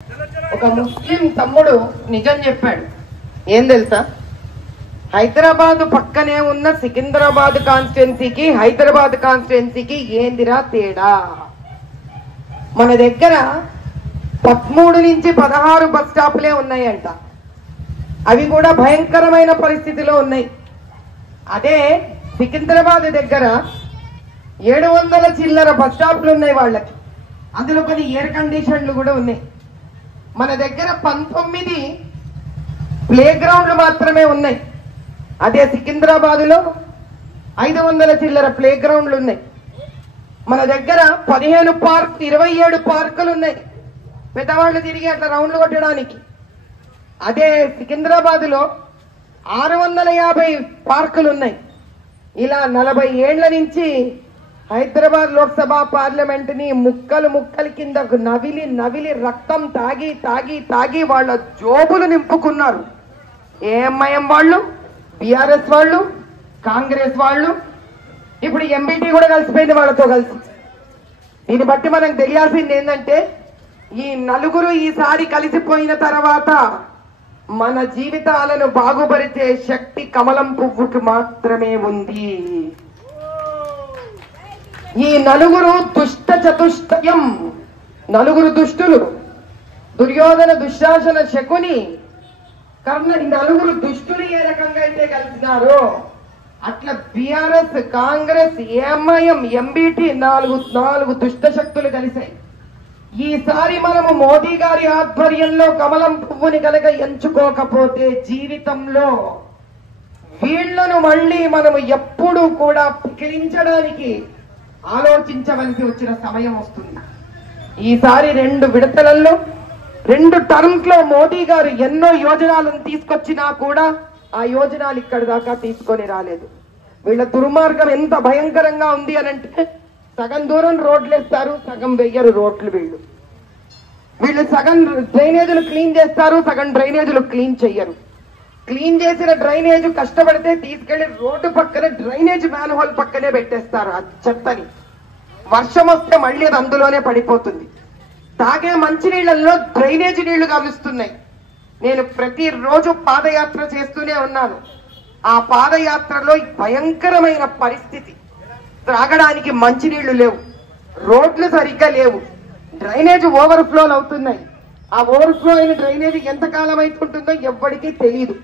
ఒక ముస్లిం తమ్ముడు నిజం చెప్పాడు. ఏం తెలుసా? హైదరాబాద్ పక్కనే ఉన్న సికింద్రాబాద్ కాన్స్టిట్యున్సీకి హైదరాబాద్ కాన్స్టిట్యున్సీకి ఏందిరా తేడా? మన దగ్గర 13 నుంచి 16 బస్ స్టాప్లే ఉన్నాయంట. అవి కూడా భయంకరమైన పరిస్థితిలో ఉన్నాయి. అదే సికింద్రాబాద్ దగ్గర 700 చిల్లర బస్ స్టాప్లు ఉన్నాయి వాళ్ళకి. అందులో కొన్ని ఎయిర్ కండిషన్లు కూడా ఉన్నాయి. మన దగ్గర 19 ప్లే గ్రౌండ్లు మాత్రమే ఉన్నాయి. అదే సికింద్రాబాద్ లో 500 చిల్లర ప్లే గ్రౌండ్లు ఉన్నాయి. మన దగ్గర 15 పార్క్ 27 పార్కులు ఉన్నాయి పెద్దవాళ్ళు తిరిగి అట్లా రౌండ్లు కొట్టడానికి. అదే సికింద్రాబాద్ లో 650 పార్కులు ఉన్నాయి. ఇలా 40 ఏళ్ల నుంచి హైదరాబాద్ లోక్సభ పార్లమెంట్ ని ముక్కలు ముక్కలు కింద నవిలి నవిలి రక్తం తాగి తాగి తాగి వాళ్ళ జోబులు నింపుకున్నారు. ఏఎంఐఎం వాళ్ళు, బిఆర్ఎస్ వాళ్ళు, కాంగ్రెస్ వాళ్ళు, ఇప్పుడు ఎంబీటీ కూడా కలిసిపోయింది వాళ్ళతో కలిసి. దీన్ని బట్టి మనకు తెలియాల్సింది ఏంటంటే ఈ నలుగురు ఈసారి కలిసిపోయిన తర్వాత మన జీవితాలను బాగుపరిచే శక్తి కమలం పువ్వుకి మాత్రమే ఉంది. ఈ నలుగురు దుష్ట చతుష్టయం, నలుగురు దుష్టులు, దుర్యోధన, దుశ్శాసన, శకుని, కర్ణ, ఈ నలుగురు దుష్టులు ఏ రకంగా అయితే కలిసినారో అట్లా బిఆర్ఎస్, కాంగ్రెస్, ఏఎంఐఎం, ఎంబీటీ నాలుగు దుష్ట శక్తులు కలిసాయి. ఈసారి మనము మోదీ గారి ఆధ్వర్యంలో కమలం పువ్వుని కనుక ఎంచుకోకపోతే జీవితంలో వీళ్లను మళ్ళీ మనము ఎప్పుడూ కూడా పికిలించడానికి ఆలోచించవలసి వచ్చిన సమయం వస్తుంది. ఈసారి 2 విడతలలో 2 టర్మ్స్ లో మోదీ గారు ఎన్నో యోజనాలను తీసుకొచ్చినా కూడా ఆ యోజనాలు ఇక్కడి దాకా తీసుకొని రాలేదు. వీళ్ళ దుర్మార్గం ఎంత భయంకరంగా ఉంది అనంటే సగం దూరం రోడ్లు వేస్తారు, సగం వెయ్యరు రోడ్లు. వీళ్ళు సగం డ్రైనేజీలు క్లీన్ చేస్తారు, సగం డ్రైనేజీలు క్లీన్ చెయ్యరు. క్లీన్ చేసిన డ్రైనేజ్ కష్టపడితే తీసుకెళ్లి రోడ్డు పక్కన డ్రైనేజ్ మ్యాన్ హోల్ పక్కనే పెట్టేస్తారు. ఆ చెత్తని వర్షం వస్తే మళ్ళీ అది అందులోనే పడిపోతుంది. తాగే మంచినీళ్లలో డ్రైనేజ్ నీళ్లు కలుస్తున్నాయి. నేను ప్రతిరోజు పాదయాత్ర చేస్తూనే ఉన్నాను. ఆ పాదయాత్రలో భయంకరమైన పరిస్థితి. త్రాగడానికి మంచినీళ్లు లేవు, రోడ్లు సరిగ్గా లేవు, డ్రైనేజ్ ఓవర్ఫ్లోలు అవుతున్నాయి. ఆ ఓవర్ఫ్లో అయిన డ్రైనేజ్ ఎంతకాలం అవుతుంటుందో ఎవ్వడికి తెలియదు.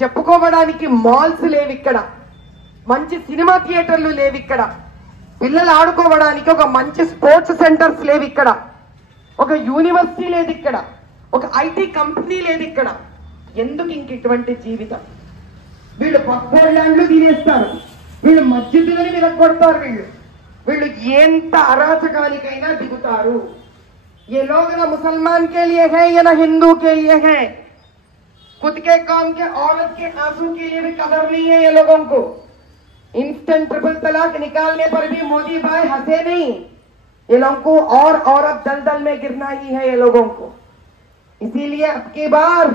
చెప్పుకోవడానికి మాల్స్ లేవు ఇక్కడ, మంచి సినిమా థియేటర్లు లేవు ఇక్కడ, పిల్లలు ఆడుకోవడానికి ఒక మంచి స్పోర్ట్స్ సెంటర్స్ లేవు ఇక్కడ, ఒక యూనివర్సిటీ లేదు ఇక్కడ, ఒక ఐటీ కంపెనీ లేదు ఇక్కడ. ఎందుకు ఇంక ఇటువంటి జీవితం? వీళ్ళు పక్కోళ్ళ ల్యాండ్లు తినేస్తారు, వీళ్ళు మస్జిద్దులని విరగొడతారు, వీళ్ళు ఎంత అరాచకానికైనా దిగుతారు. ये लोग ना मुसलमान के लिए है या ना हिंदू के लिए है. खुद के काम के औरत के आंसू के लिए भी कदर नहीं है ये लोगों को. इंस्टेंट ट्रिपल तलाक निकालने पर भी मोदी भाई हंसे नहीं. ये लोगों को और औरत दलदल में गिरना ही है ये लोगों को. इसीलिए अब की बार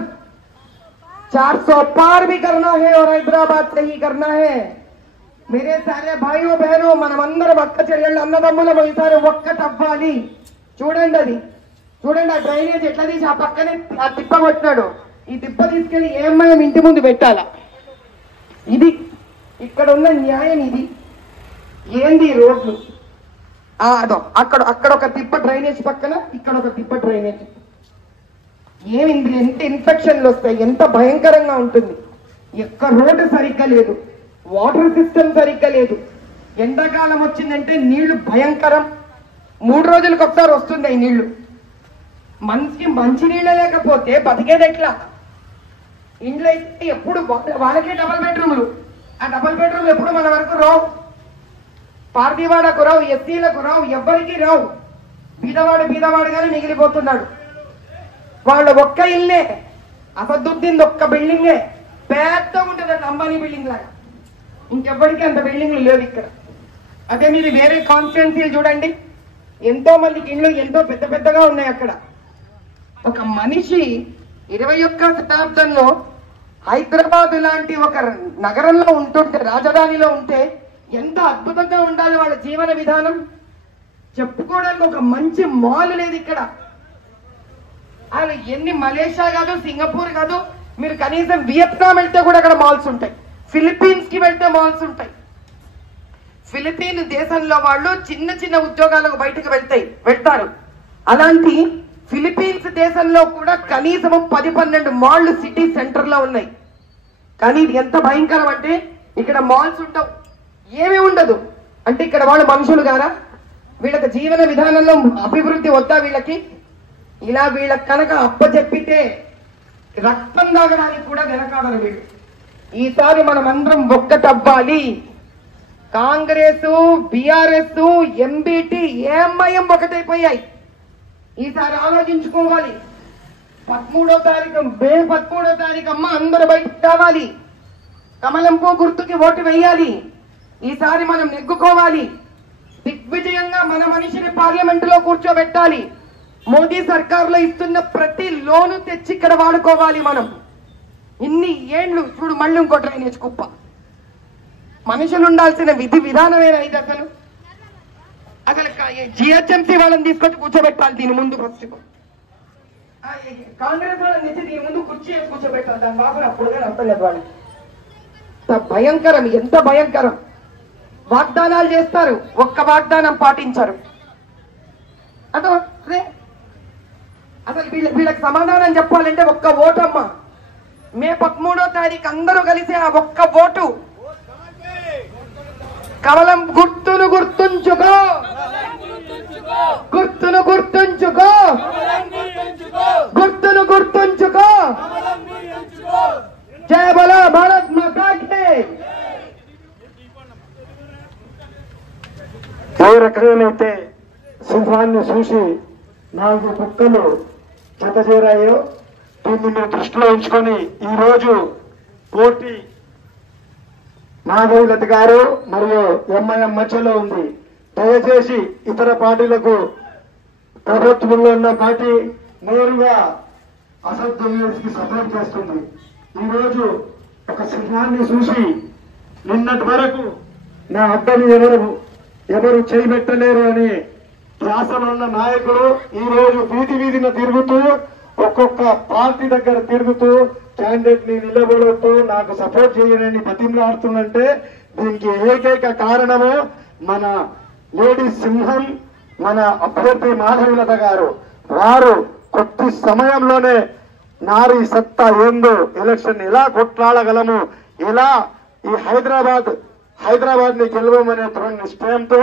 400 पार भी करना है और हैदराबाद से ही करना है. मेरे सारे भाइयों बहनों, మనమందరం అక్క చెల్లెళ్ళు అన్నదమ్ములం ఈసారి ఒక్కటవ్వాలి. చూడండి, అది చూడండి, ఆ డ్రైనేజ్ ఎట్లా తీసి ఆ పక్కనే ఆ తిప్ప కొట్టినాడు. ఈ తిప్ప తీసుకెళ్లి ఏఎంఐఎం ఇంటి ముందు పెట్టాలా? ఇది ఇక్కడ ఉన్న న్యాయం. ఇది ఏంది రోడ్లు? అదో అక్కడ ఒక తిప్ప డ్రైనేజ్ పక్కన, ఇక్కడ ఒక తిప్ప డ్రైనేజ్. ఏమింది? ఎంత ఇన్ఫెక్షన్లు వస్తాయి, ఎంత భయంకరంగా ఉంటుంది. ఎక్క రోడ్డు సరిగ్గా లేదు, వాటర్ సిస్టమ్ సరిగ్గా లేదు. ఎండాకాలం వచ్చిందంటే నీళ్లు భయంకరం. 3 రోజులకు ఒకసారి వస్తుంది ఈ నీళ్లు. మంచి నీళ్ళు లేకపోతే బతికేది ఎట్లా? ఇంట్లో అయితే ఎప్పుడు వాళ్ళకే డబల్ బెడ్రూమ్లు. ఆ డబల్ బెడ్రూమ్ ఎప్పుడు మన వరకు రావు. పార్టీవాడకు రావు, ఎస్సీలకు రావు, ఎవ్వరికి రావు. బీదవాడుగానే మిగిలిపోతున్నాడు. వాళ్ళ ఒక్క ఇల్లే, అసదుద్దీన్ ఒక్క బిల్డింగే పెద్దగా ఉంటుంది, అంబానీ బిల్డింగ్ లాగా. ఇంకెవ్వరికి అంత బిల్డింగ్లు లేవు ఇక్కడ. అదే మీరు వేరే కాన్స్టిట్యున్సీలు చూడండి, ఎంతో మందికి ఇళ్ళు ఎంతో పెద్ద పెద్దగా ఉన్నాయి అక్కడ. ఒక మనిషి 21వ శతాబ్దంలో హైదరాబాద్ లాంటి ఒక నగరంలో ఉంటుంటే, రాజధానిలో ఉంటే ఎంత అద్భుతంగా ఉండాలి వాళ్ళ జీవన విధానం. చెప్పుకోవడానికి ఒక మంచి మాల్ లేదు ఇక్కడ. అలా ఎన్ని మలేషియా కాదు, సింగపూర్ కాదు, మీరు కనీసం వియత్నాం వెళ్తే కూడా అక్కడ మాల్స్ ఉంటాయి, ఫిలిప్పీన్స్ కి వెళ్తే మాల్స్ ఉంటాయి. ఫిలిప్పీన్ దేశంలో వాళ్ళు చిన్న చిన్న ఉద్యోగాలకు బయటకు వెళ్తారు. అలాంటి ఫిలిప్పీన్స్ దేశంలో కూడా కనీసం 10-12 మాల్లు సిటీ సెంటర్ లో ఉన్నాయి. కానీ ఇది ఎంత భయంకరం అంటే ఇక్కడ మాల్స్ ఉండవు, ఏమీ ఉండదు. అంటే ఇక్కడ వాళ్ళు మనుషులు గారా? వీళ్ళకి జీవన విధానంలో అభివృద్ధి వద్దా వీళ్ళకి? ఇలా వీళ్ళకి కనుక అప్పచెప్పితే రక్తం తాగడానికి కూడా వెనకాడరు వీళ్ళు. ఈసారి మనం అందరం ఒక్కటవ్వాలి. కాంగ్రెస్, బీఆర్ఎస్, ఎంబీటీ, ఏఎంఐఎం ఒకటైపోయాయి. ఈసారి ఆలోచించుకోవాలి. 13వ తారీఖు మే 13వ తారీఖు అమ్మ అందరూ బయటకు రావాలి. కమలం పువ్వు గుర్తుకి ఓటు వేయాలి. ఈసారి మనం నెగ్గుకోవాలి. దిగ్విజయంగా మన మనిషిని పార్లమెంటులో కూర్చోబెట్టాలి. మోదీ సర్కారులో ఇస్తున్న ప్రతి లోను తెచ్చి ఇక్కడ వాడుకోవాలి. మనం ఇన్ని ఏండ్లు చూడు, మళ్ళీ ఇంకో డ్రైనేజ్ కుప్ప. మనుషులు ఉండాల్సిన విధి విధానమేనా ఇది? అసలు జిహెచ్ఎంసీ వాళ్ళని తీసుకొచ్చి కూర్చోబెట్టాలి దీని ముందు. ఫస్ట్ కాంగ్రెస్ వాళ్ళని తెచ్చి దీని ముందు కుర్చీ కూర్చోబెట్టాలి. దాని బాబు అప్పుడుగా అర్థం లేదు వాళ్ళు. భయంకరం, ఎంత భయంకరం. వాగ్దానాలు చేస్తారు, ఒక్క వాగ్దానం పాటించరు. అసలు వీళ్ళకి సమాధానం చెప్పాలంటే ఒక్క ఓటమ్మా. మే 13వ తారీఖు అందరూ కలిసి ఆ ఒక్క ఓటు కమలం గుర్తును గుర్తుంచుకో, గుర్తును గుర్తుంచుకో, గుర్తును గుర్తుంచుకో. జయ బోలో భారత్ మాతా కీ. ఏ రకంగానైతే సింహాన్ని చూసి 4 కుక్కలు జత చేరాయో దీన్ని దృష్టిలో ఉంచుకొని ఈరోజు పోటీ మాధవీలత గారు మరియు ఎంఐఎం మధ్యలో ఉంది. దయచేసి ఇతర పార్టీలకు ప్రభుత్వంలో ఉన్న పార్టీ నేరుగా అసదుకి సపోర్ట్ చేస్తుంది. ఈరోజు ఒక సింహాన్ని చూసి నిన్నటి వరకు నా అడ్డని ఎవరు చేయబెట్టలేరు అని ధ్యాసలో ఉన్న నాయకులు ఈ రోజు వీధిన తిరుగుతూ ఒక్కొక్క పార్టీ దగ్గర తిరుగుతూ క్యాండిడేట్ ని నిలబడుతూ నాకు సపోర్ట్ చేయనని బతిమలాడుతుందంటే దీనికి ఏకైక కారణము మన లేడీ సింహం, మన అభ్యర్థి మాధవీలత గారు. వారు కొద్ది సమయంలోనే నారీ సత్తా ఏందో, ఎలక్షన్ ఎలా కొట్లాడగలము, ఎలా ఈ హైదరాబాద్ ని గెలవమనే దృఢ నిశ్చయంతో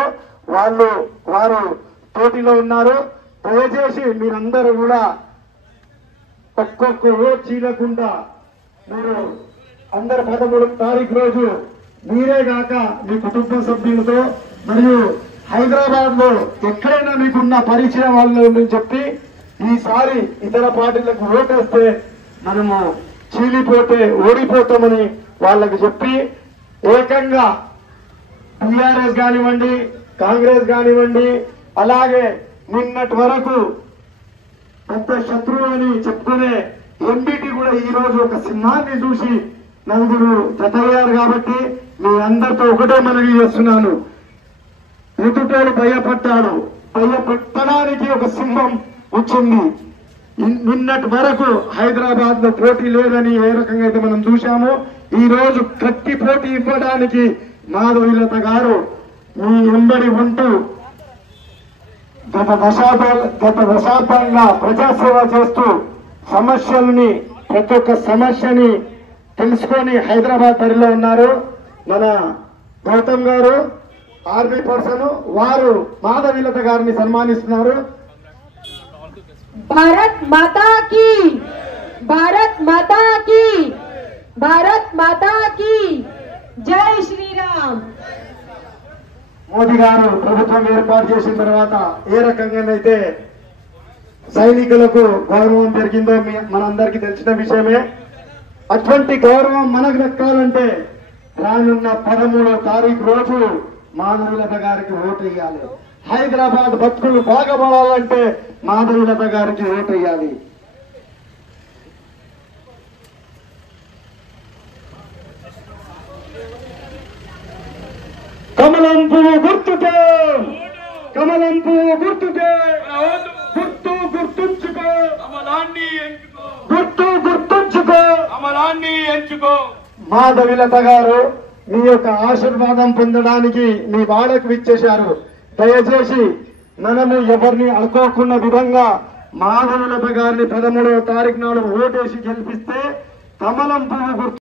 వారు పోటీలో ఉన్నారు. దయచేసి మీరందరూ కూడా ఒక్కొక్క ఓటు చీలకుండా మీరు అందరు 13వ తారీఖు రోజు మీరే కాక మీ కుటుంబ సభ్యులతో మరియు హైదరాబాద్ లో ఎక్కడైనా మీకున్న పరిచయం వాళ్ళు చెప్పి ఈసారి ఇతర పార్టీలకు ఓటేస్తే మనము చీలిపోతే ఓడిపోతామని వాళ్ళకి చెప్పి ఏకంగా టీఆర్ఎస్ కానివ్వండి, కాంగ్రెస్ కానివ్వండి, అలాగే నిన్నటి వరకు పెద్ద శత్రువు అని చెప్పుకునే ఎంబీటీ కూడా ఈ రోజు ఒక సింహాన్ని చూసి 4 జతయ్యారు. కాబట్టి మీ అందరితో ఒకటే మనవి చేస్తున్నాను, ఎదుటోడు భయపడ్డాడు, భయపెట్టడానికి ఒక సింహం వచ్చింది. నిన్నటి వరకు హైదరాబాద్ లో పోటీ లేదని ఏ రకంగా అయితే మనం చూశామో ఈ రోజు గట్టి పోటీ ఇవ్వడానికి మాధవీలత గారు మీ ఎంబడి ఉంటూ గత దశాబ్దంగా ప్రజాసేవ చేస్తూ సమస్యల్ని ప్రతి ఒక్క సమస్యని తెలుసుకొని హైదరాబాద్ బరిలో ఉన్నారు. మన గౌతమ్ గారు ఆర్మీ పర్సన్, వారు మాధవీలత గారిని సన్మానిస్తున్నారు. భారత్ మాతా కీ, భారత్ మాతా కీ, భారత్ మాతా కీ జై శ్రీరామ్. మోదీ గారు ప్రభుత్వం ఏర్పాటు చేసిన తర్వాత ఏ రకంగానైతే సైనికులకు గౌరవం పెరిగిందో మనందరికీ తెలిసిన విషయమే. అటువంటి గౌరవం మనకు దక్కాలంటే రానున్న 13వ తారీఖు రోజు మాధవీలత గారికి ఓటు వేయాలి. హైదరాబాద్ బతుకులు బాగుపడాలంటే మాధవీలత గారికి ఓటు వేయాలి. కమలం పువ్వు గుర్తుకే, కమలం పువ్వు గుర్తుకే, గుర్తు గుర్తుంచుకో. కమలాన్ని ఎంచుకో, గుర్తుంచుకో, కమలాన్ని ఎంచుకో. మాధవిలత గారు మీ యొక్క ఆశీర్వాదం పొందడానికి మీ వాళ్ళకు విచ్చేశారు. దయచేసి మనము ఎవరిని అనుకోకున్న విధంగా మాధవిలత గారిని 13వ తారీఖు నాడు ఓటేసి గెలిపిస్తే కమలం పువ్వు గుర్తు